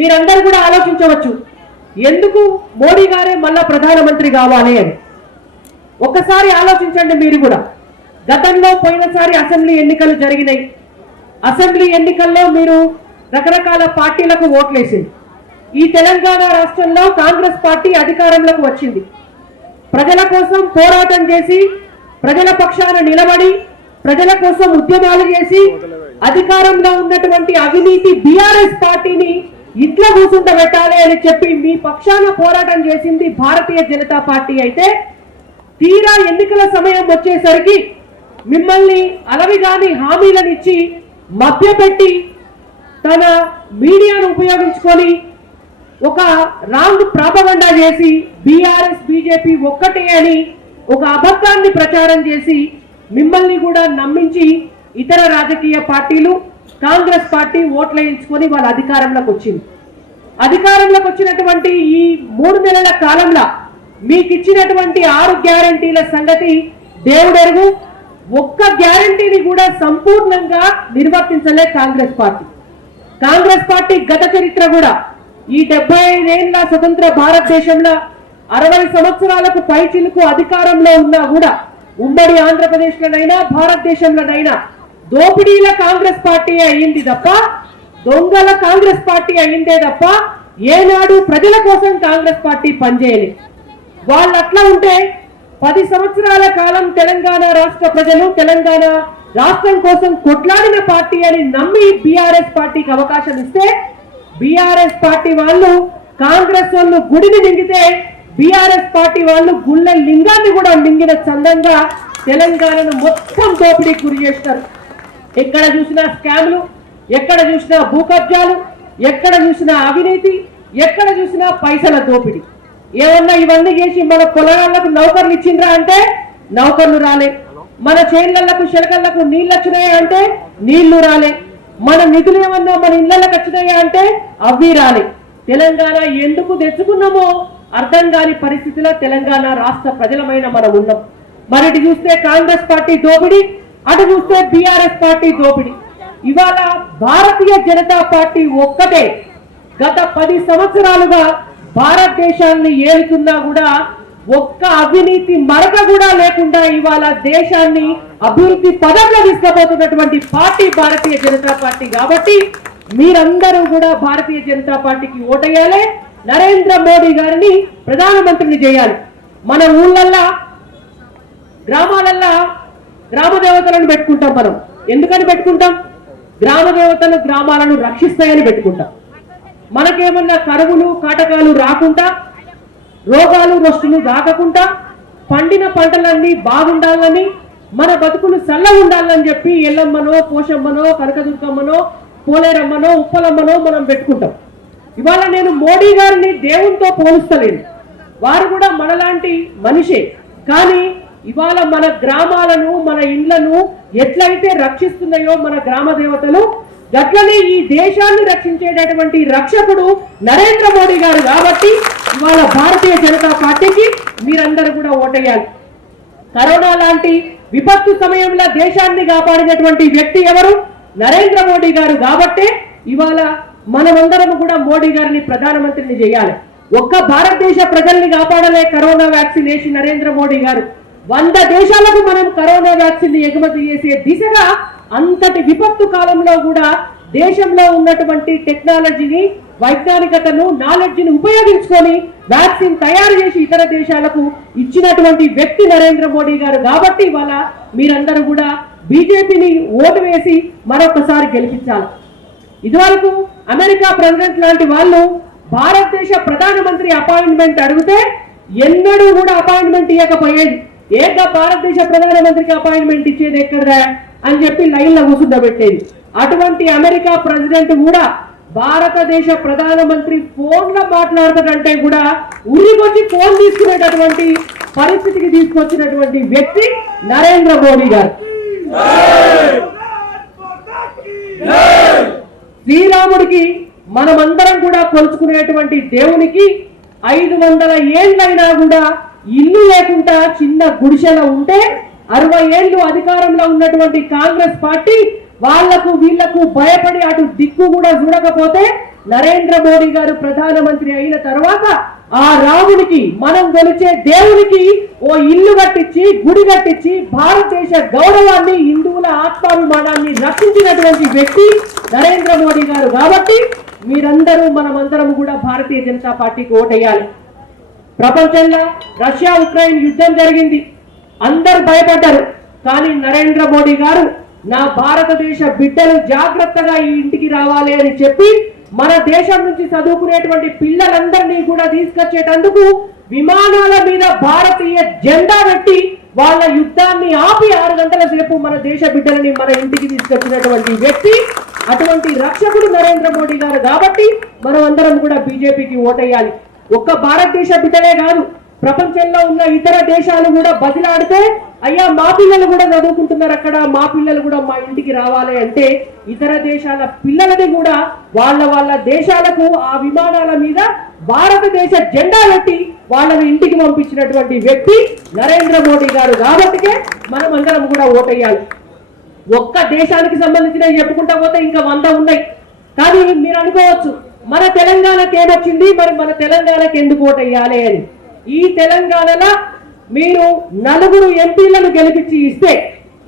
మీరందరూ కూడా ఆలోచించవచ్చు, ఎందుకు మోడీ గారే మళ్ళా ప్రధానమంత్రి కావాలి అని. ఒక్కసారి ఆలోచించండి మీరు కూడా. గతంలో పోయినసారి అసెంబ్లీ ఎన్నికలు జరిగినాయి. అసెంబ్లీ ఎన్నికల్లో మీరు రకరకాల పార్టీలకు ఓట్లేసింది. ఈ తెలంగాణ రాష్ట్రంలో కాంగ్రెస్ పార్టీ అధికారంలోకి వచ్చింది. ప్రజల కోసం పోరాటం చేసి, ప్రజల పక్షాన నిలబడి, ప్రజల కోసం ఉద్యమాలు చేసి అధికారంలో ఉన్నటువంటి అవినీతి బీఆర్ఎస్ పార్టీని ఇట్లా కూర్చుంటబెట్టాలి అని చెప్పి మీ పక్షాన పోరాటం చేసింది భారతీయ జనతా పార్టీ అయితే, తీరా ఎన్నికల సమయం వచ్చేసరికి మిమ్మల్ని అలవిగాని హామీలనిచ్చి మభ్యపెట్టి తన మీడియాను ఉపయోగించుకొని ఒక రాంగ్ ప్రాపగండా చేసి బీఆర్ఎస్ బీజేపీ ఒక్కటే అని ఒక అబద్ధాన్ని ప్రచారం చేసి మిమ్మల్ని కూడా నమ్మించి ఇతర రాజకీయ పార్టీలు కాంగ్రెస్ పార్టీ ఓట్లేయించుకొని వాళ్ళ అధికారంలోకి వచ్చింది. అధికారంలోకి వచ్చినటువంటి ఈ 3 నెలల కాలంలో మీకు ఇచ్చినటువంటి 6 గ్యారంటీల సంగతి దేవుడెరుగు. ఒక్క గ్యారంటీని కూడా సంపూర్ణంగా నిర్వర్తించలే కాంగ్రెస్ పార్టీ. కాంగ్రెస్ పార్టీ గత చరిత్ర కూడా ఈ 75 ఏళ్ల స్వతంత్ర భారతదేశంలో 60 సంవత్సరాలకు పైచిలుకు అధికారంలో ఉన్నా కూడా ఉమ్మడి ఆంధ్రప్రదేశ్లోనైనా భారతదేశంలోనైనా దోపిడీల కాంగ్రెస్ పార్టీ అయ్యింది తప్ప, దొంగల కాంగ్రెస్ పార్టీ అయ్యిందే తప్ప ఏనాడు ప్రజల కోసం కాంగ్రెస్ పార్టీ పనిచేయలేదు. వాళ్ళు అట్లా ఉంటే 10 సంవత్సరాల కాలం తెలంగాణ రాష్ట్ర ప్రజలు తెలంగాణ రాష్ట్రం కోసం కొట్లాడిన పార్టీ అని నమ్మి బీఆర్ఎస్ పార్టీకి అవకాశం ఇస్తే, బీఆర్ఎస్ పార్టీ వాళ్ళు కాంగ్రెస్ వాళ్ళు గుడిని మింగితే బీఆర్ఎస్ పార్టీ వాళ్ళు గుళ్ళ లింగాన్ని కూడా మింగిన చందంగా తెలంగాణను మొత్తం దోపిడీకి గురి చేస్తారు. ఎక్కడ చూసినా స్కామ్లు, ఎక్కడ చూసినా భూ కబ్జాలు, ఎక్కడ చూసినా అవినీతి, ఎక్కడ చూసినా పైసల దోపిడీ. ఏమన్నా ఇవన్నీ చేసి మన పొలాలకు నౌకర్లు ఇచ్చిండ్రా అంటే నౌకర్లు రాలే, మన చేళ్లకు శిలకలకు నీళ్ళు వచ్చినాయా అంటే నీళ్లు రాలే, మన నిధులు ఏమన్నా మన ఇళ్లకు వచ్చినాయా అంటే అవి రాలే. తెలంగాణ ఎందుకు తెచ్చుకున్నామో అర్థం కాని పరిస్థితిలో తెలంగాణ రాష్ట్ర ప్రజలమైన మనం ఉన్నాం. మరి ఇటు చూస్తే కాంగ్రెస్ పార్టీ దోపిడీ, అటు చూస్తే బీఆర్ఎస్ పార్టీ దోపిడీ. ఇవాళ భారతీయ జనతా పార్టీ ఒక్కటే గత 10 సంవత్సరాలుగా భారతదేశాన్ని ఏలుతున్నా కూడా ఒక్క అవినీతి మరక కూడా లేకుండా ఇవాళ దేశాన్ని అభివృద్ధి పదంలో తీసుకుపోతున్నటువంటి పార్టీ భారతీయ జనతా పార్టీ. కాబట్టి మీరందరూ కూడా భారతీయ జనతా పార్టీకి ఓటేయాలి, నరేంద్ర మోడీ గారిని ప్రధానమంత్రిని చేయాలి. మన ఊళ్ళల్లో గ్రామాలల్లో గ్రామ దేవతలను పెట్టుకుంటాం. మనం ఎందుకని పెట్టుకుంటాం? గ్రామ దేవతలు గ్రామాలను రక్షిస్తాయని పెట్టుకుంటాం. మనకేమన్నా కరువులు కాటకాలు రాకుండా, రోగాలు రొస్టులు దాకకుండా, పండిన పంటలన్నీ బాగుండాలని, మన బతుకులు చల్లగా ఉండాలని చెప్పి ఎల్లమ్మనో పోషమ్మనో కనకదుర్గమ్మనో పోలేరమ్మనో ఉప్పలమ్మనో మనం పెట్టుకుంటాం. ఇవాళ నేను మోడీ గారిని దేవునితో పోలుస్తలేను, వారు కూడా మనలాంటి మనిషే. కానీ ఇవాళ మన గ్రామాలను మన ఇండ్లను ఎట్లయితే రక్షిస్తున్నాయో మన గ్రామ దేవతలు, గట్లనే ఈ దేశాన్ని రక్షించేటటువంటి రక్షకుడు నరేంద్ర మోడీ గారు. కాబట్టి ఇవాళ భారతీయ జనతా పార్టీకి మీరందరూ కూడా ఓటేయాలి. కరోనా లాంటి విపత్తు సమయంలో దేశాన్ని కాపాడినటువంటి వ్యక్తి ఎవరు? నరేంద్ర మోడీ గారు. కాబట్టే ఇవాళ మనమందరం కూడా మోడీ గారిని ప్రధానమంత్రిని చేయాలి. ఒక్క భారతదేశ ప్రజల్ని కాపాడలే కరోనా వ్యాక్సిన్ వేసి నరేంద్ర మోడీ గారు 100 దేశాలకు మనం కరోనా వ్యాక్సిన్ ఎగుమతి చేసే దిశగా అంతటి విపత్తు కాలంలో కూడా దేశంలో ఉన్నటువంటి టెక్నాలజీని, వైజ్ఞానికతను, నాలెడ్జిని ఉపయోగించుకొని వ్యాక్సిన్ తయారు చేసి ఇతర దేశాలకు ఇచ్చినటువంటి వ్యక్తి నరేంద్ర మోడీ గారు. కాబట్టి ఇవాళ మీరందరూ కూడా బీజేపీని ఓటు వేసి మరొకసారి గెలిపించాలి. ఇదివరకు అమెరికా ప్రెసిడెంట్ లాంటి వాళ్ళు భారతదేశ ప్రధానమంత్రి అపాయింట్మెంట్ అడిగితే ఎన్నడూ కూడా అపాయింట్మెంట్ ఇవ్వకపోయేది. ఏక భారతదేశ ప్రధానమంత్రికి అపాయింట్మెంట్ ఇచ్చేది ఎక్కడదా అని చెప్పి లైన్లో కూర్చుండబెట్టేది. అటువంటి అమెరికా ప్రెసిడెంట్ కూడా భారతదేశ ప్రధానమంత్రి ఫోన్లో మాట్లాడుతుంటే కూడా ఉరికొచ్చి ఫోన్ తీసుకునేటటువంటి పరిస్థితికి తీసుకొచ్చినటువంటి వ్యక్తి నరేంద్ర మోడీ గారు. శ్రీరాముడికి మనమందరం కూడా కొలుచుకునేటువంటి దేవునికి 500 ఏళ్ళైనా కూడా ఇల్లు లేకుండా చిన్న గుడిసెలో ఉంటే 60 ఏళ్ళు అధికారంలో ఉన్నటువంటి కాంగ్రెస్ పార్టీ వాళ్లకు వీళ్లకు భయపడి అటు దిక్కు కూడా చూడకపోతే నరేంద్ర మోడీ గారు ప్రధానమంత్రి అయిన తర్వాత ఆ రామునికి మనం కొలిచే దేవునికి ఓ ఇల్లు కట్టించి గుడి కట్టించి భారతదేశ గౌరవాన్ని హిందువుల ఆత్మాభిమానాన్ని రక్షించినటువంటి వ్యక్తి నరేంద్ర మోడీ గారు కాబట్టి మీరందరూ మనమందరం కూడా భారతీయ జనతా పార్టీకి ఓటేయాలి. ప్రపంచంలో రష్యా ఉక్రెయిన్ యుద్ధం జరిగింది, అందరూ భయపడ్డారు. కానీ నరేంద్ర మోడీ గారు నా భారతదేశ బిడ్డలు జాగ్రత్తగా ఈ ఇంటికి రావాలి అని చెప్పి మన దేశం నుంచి చదువుకునేటువంటి పిల్లలందరినీ కూడా తీసుకొచ్చేటందుకు విమానాల మీద భారతీయ జెండా పెట్టి వాళ్ళ యుద్ధాన్ని ఆపి 6 గంటల సేపు మన దేశ బిడ్డలని మన ఇంటికి తీసుకొచ్చినటువంటి వ్యక్తి, అటువంటి రక్షకుడు నరేంద్ర మోడీ గారు కాబట్టి మనం అందరం కూడా బీజేపీకి ఓటేయాలి. ఒక్క భారతదేశ బిడ్డలే కాదు, ప్రపంచంలో ఉన్న ఇతర దేశాలు కూడా బదిలాడితే అయ్యా మా పిల్లలు కూడా చదువుకుంటున్నారు అక్కడ, మా పిల్లలు కూడా మా ఇంటికి రావాలి అంటే ఇతర దేశాల పిల్లలని కూడా వాళ్ళ దేశాలకు ఆ విమానాల మీద భారతదేశ జెండా పెట్టి వాళ్ళని ఇంటికి పంపించినటువంటి వ్యక్తి నరేంద్ర మోడీ గారు కాబట్టికే మనం అందరం కూడా ఓటేయాలి. ఒక్క దేశానికి సంబంధించిన చెప్పుకుంటా పోతే ఇంకా 100 ఉన్నాయి. కానీ మీరు అనుకోవచ్చు మన తెలంగాణకి ఏమొచ్చింది, మరి మన తెలంగాణకి ఎందుకు ఓటేయాలి అని. ఈ తెలంగాణలో మీరు 4 ఎంపీలను గెలిపించి ఇస్తే,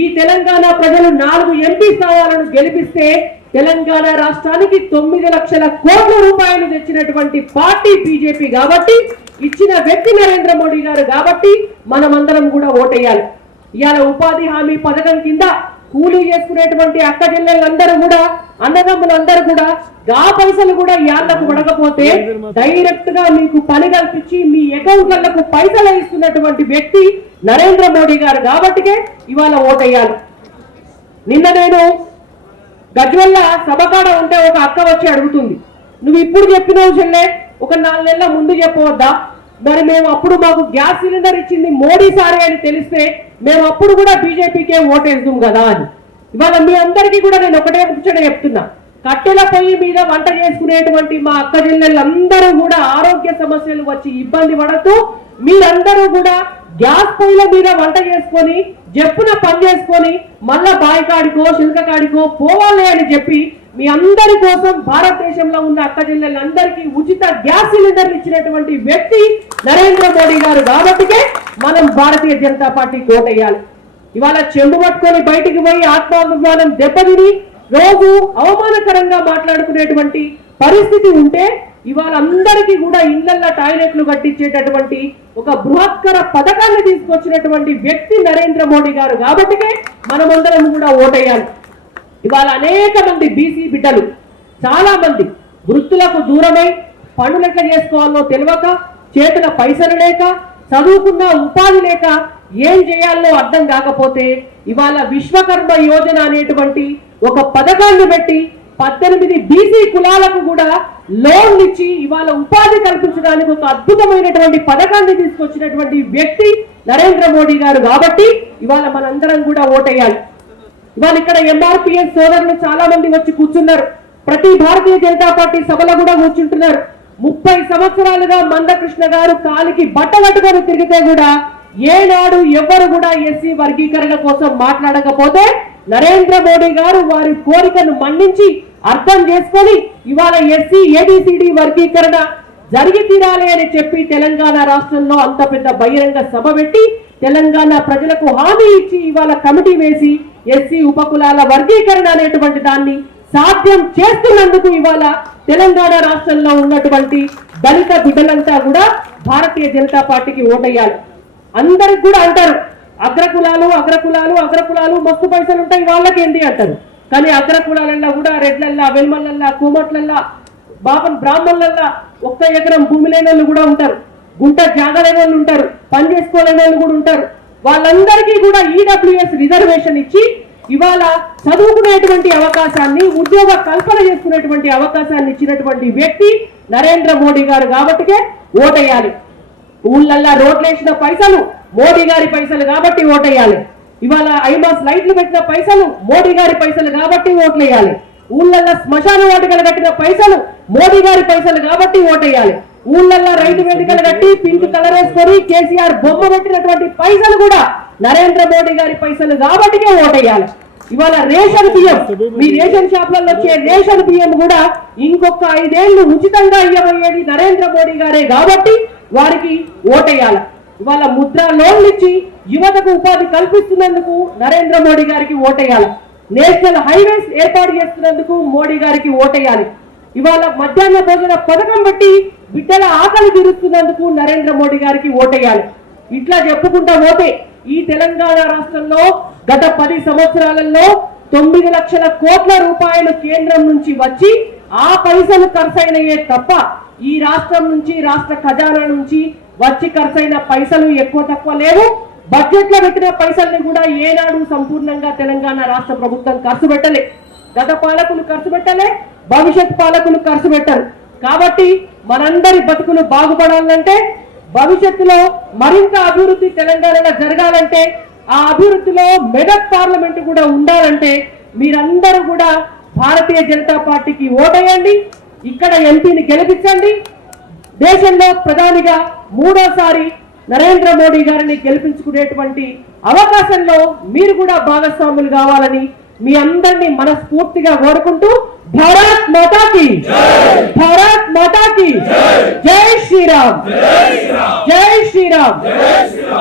ఈ తెలంగాణ ప్రజలు 4 ఎంపీ స్థానాలను గెలిపిస్తే తెలంగాణ రాష్ట్రానికి 9 లక్షల కోట్ల రూపాయలు తెచ్చినటువంటి పార్టీ బీజేపీ కాబట్టి, ఇచ్చిన వ్యక్తి నరేంద్ర మోడీ గారు కాబట్టి మనమందరం కూడా ఓటేయాలి. ఇవాళ ఉపాధి హామీ పథకం కింద కూలీ చేసుకునేటువంటి అక్క చెల్లెళ్ళందరూ కూడా, అన్నదమ్ములందరూ కూడా గా పైసలు కూడా యాళ్లకు పడకపోతే డైరెక్ట్ గా మీకు పని కల్పించి మీ అకౌంట్లకు పైసలు ఇస్తున్నటువంటి వ్యక్తి నరేంద్ర మోడీ గారు కాబట్టికే ఇవాళ ఓటేయాలి. నిన్న నేను గజ్వెల్ల సభకాడ ఉంటే ఒక అక్క వచ్చి అడుగుతుంది, నువ్వు ఇప్పుడు చెప్పినావు చెల్లె, ఒక 4 నెలల ముందు చెప్పవద్దా? మరి మేము అప్పుడు మాకు గ్యాస్ సిలిండర్ ఇచ్చింది మోడీ సారే అని తెలిస్తే మేము అప్పుడు కూడా బీజేపీకే ఓటేద్దాం కదా అని. ఇవాళ మీ అందరికీ కూడా నేను ఒకటే ముచ్చట చెప్తున్నా, కట్టెల పొయ్యి మీద వంట చేసుకునేటువంటి మా అక్క చెల్లెళ్ళందరూ కూడా ఆరోగ్య సమస్యలు వచ్చి ఇబ్బంది పడుతూ మీరందరూ కూడా గ్యాస్ పొయ్యిల మీద వంట చేసుకొని జప్పున పని చేసుకొని మళ్ళా బాయికాడికో శిల్కకాడికో పోవాలి అని చెప్పి మీ అందరి కోసం భారతదేశంలో ఉన్న అక్క చెల్లెళ్ళందరికీ ఉచిత గ్యాస్ సిలిండర్లు ఇచ్చినటువంటి వ్యక్తి నరేంద్ర మోడీ గారు కాబట్టికే మనం భారతీయ జనతా పార్టీకి ఓటేయాలి. ఇవాళ చెంబు పట్టుకొని బయటికి పోయి ఆత్మాభిమానం దెబ్బతిని రోజు అవమానకరంగా మాట్లాడుకునేటువంటి పరిస్థితి ఉంటే ఇవాళ అందరికీ కూడా ఇళ్లల్లో టాయిలెట్లు కట్టించేటటువంటి ఒక బృహత్కర పథకాన్ని తీసుకొచ్చినటువంటి వ్యక్తి నరేంద్ర మోడీ గారు కాబట్టికే మనమందరం కూడా ఓటేయాలి. ఇవాళ అనేక మంది బీసీ బిడ్డలు చాలా మంది వృత్తులకు దూరమై పనులు ఎట్లా చేసుకోవాలో తెలియక, చేతుల పైసలు లేక, చదువుకున్న ఉపాధి లేక ఏం చేయాలో అర్థం కాకపోతే ఇవాళ విశ్వకర్మ యోజన అనేటువంటి ఒక పథకాన్ని పెట్టి 18 బీసీ కులాలకు కూడా లోన్లు ఇచ్చి ఇవాళ ఉపాధి కల్పించడానికి ఒక అద్భుతమైనటువంటి పథకాన్ని తీసుకొచ్చినటువంటి వ్యక్తి నరేంద్ర మోడీ గారు కాబట్టి ఇవాళ మనందరం కూడా ఓటేయాలి. ఇవాళ ఇక్కడ ఎంఆర్పిఎస్ సోదరులు చాలా మంది వచ్చి కూర్చున్నారు, ప్రతి భారతీయ జనతా పార్టీ సభలో కూడా కూర్చుంటున్నారు. 30 సంవత్సరాలుగా మందకృష్ణ గారు కాలికి బట్టగట్టుకొని తిరిగితే కూడా ఏనాడు ఎవరు కూడా ఎస్సీ వర్గీకరణ కోసం మాట్లాడకపోతే నరేంద్ర మోడీ గారు వారి కోరికను మన్నించి అర్థం చేసుకొని ఇవాళ ఎస్సీ ఏబిసిడి వర్గీకరణ జరిగి తీరాలి అని చెప్పి తెలంగాణ రాష్ట్రంలో అంత పెద్ద బహిరంగ సభ పెట్టి తెలంగాణ ప్రజలకు హామీ ఇచ్చి ఇవాళ కమిటీ వేసి ఎస్సీ ఉపకులాల వర్గీకరణ అనేటువంటి దాన్ని సాధ్యం చేస్తున్నందుకు ఇవాళ తెలంగాణ రాష్ట్రంలో ఉన్నటువంటి దళిత బిడ్డలంతా కూడా భారతీయ జనతా పార్టీకి ఓటేయాలి. అందరికి కూడా అంటారు అగ్రకులాలు అగ్రకులాలు అగ్రకులాలు మస్తు పైసలు ఉంటాయి వాళ్ళకేంటి అంటారు. కానీ అగ్రకులాలల్లో కూడా రెడ్లల్లా, వెల్మల్లల్లా, కోమట్లల్లా, బ్రాహ్మణులల్లా 1 ఎకరం భూమి లేని వాళ్ళు కూడా ఉంటారు, గుంట జాగా లేని వాళ్ళు ఉంటారు, పని చేసుకోలేని వాళ్ళు కూడా ఉంటారు. వాళ్ళందరికీ కూడా ఈడబ్ల్యూఎస్ రిజర్వేషన్ ఇచ్చి ఇవాళ చదువుకునేటువంటి అవకాశాన్ని, ఉద్యోగ కల్పన చేసుకునేటువంటి అవకాశాన్ని ఇచ్చినటువంటి వ్యక్తి నరేంద్ర మోడీ గారు కాబట్టికే ఓటేయాలి. ఊళ్ళల్లా రోడ్లు వేసిన పైసలు మోడీ గారి పైసలు కాబట్టి ఓటేయాలి. ఇవాళ ఐమాస్ లైట్లు పెట్టిన పైసలు మోడీ గారి పైసలు కాబట్టి ఓట్లేయాలి. ఊళ్ళల్లో శ్మశాన వాటికలు కట్టిన పైసలు మోడీ గారి పైసలు కాబట్టి ఓటేయాలి. ఊళ్ళల్లో రైతు వేదికలు కట్టి పింక్ కలర్ వేసుకొని కేసీఆర్ బొమ్మ పెట్టినటువంటి పైసలు కూడా నరేంద్ర మోడీ గారి పైసలు కాబట్టికే ఓటేయాలి. ఇవాళ రేషన్ బియ్యం, మీ రేషన్ షాపులలో వచ్చే రేషన్ బియ్యం కూడా ఇంకొక 5 ఏళ్లు ఉచితంగా ఇవ్వబోయేది నరేంద్ర మోడీ గారే కాబట్టి వారికి ఓటేయాలి. ఇవాళ ముద్ర లోన్లు ఇచ్చి యువతకు ఉపాధి కల్పిస్తున్నందుకు నరేంద్ర మోడీ గారికి ఓటేయాలి. నేషనల్ హైవేస్ ఏర్పాటు చేస్తున్నందుకు మోడీ గారికి ఓటేయాలి. ఇవాళ మధ్యాహ్న భోజన పథకం బట్టి బిడ్డల ఆకలి తీరుస్తున్నందుకు నరేంద్ర మోడీ గారికి ఓటేయాలి. ఇట్లా చెప్పుకుంటా పోతే ఈ తెలంగాణ రాష్ట్రంలో గత 10 సంవత్సరాలలో 9 లక్షల కోట్ల రూపాయలు కేంద్రం నుంచి వచ్చి ఆ పైసలు ఖర్చయినయే తప్ప ఈ రాష్ట్రం నుంచి, రాష్ట్ర ఖజానా నుంచి వచ్చి ఖర్చయిన పైసలు ఎక్కువ తక్కువ లేవు. బడ్జెట్ లో పెట్టిన పైసల్ని కూడా ఏనాడు సంపూర్ణంగా తెలంగాణ రాష్ట్ర ప్రభుత్వం ఖర్చు పెట్టలే. గత పాలకులు ఖర్చు పెట్టలే, భవిష్యత్ పాలకులు ఖర్చు పెట్టరు. కాబట్టి మనందరి బతుకులు బాగుపడాలంటే, భవిష్యత్తులో మరింత అభివృద్ధి తెలంగాణలో జరగాలంటే, ఆ అభివృద్ధిలో మెదక్ పార్లమెంట్ కూడా ఉండాలంటే మీరందరూ కూడా భారతీయ జనతా పార్టీకి ఓటేయండి. ఇక్కడ ఎంపీని గెలిపించండి. దేశంలో ప్రధానిగా 3వసారి నరేంద్ర మోడీ గారిని గెలిపించుకునేటువంటి అవకాశంలో మీరు కూడా భాగస్వాములు కావాలని మీ అందరినీ మనస్ఫూర్తిగా కోరుకుంటూ, భారత్ మాతా కీ భారత్ మాతా కీ జై శ్రీరామ్, జై శ్రీరామ్.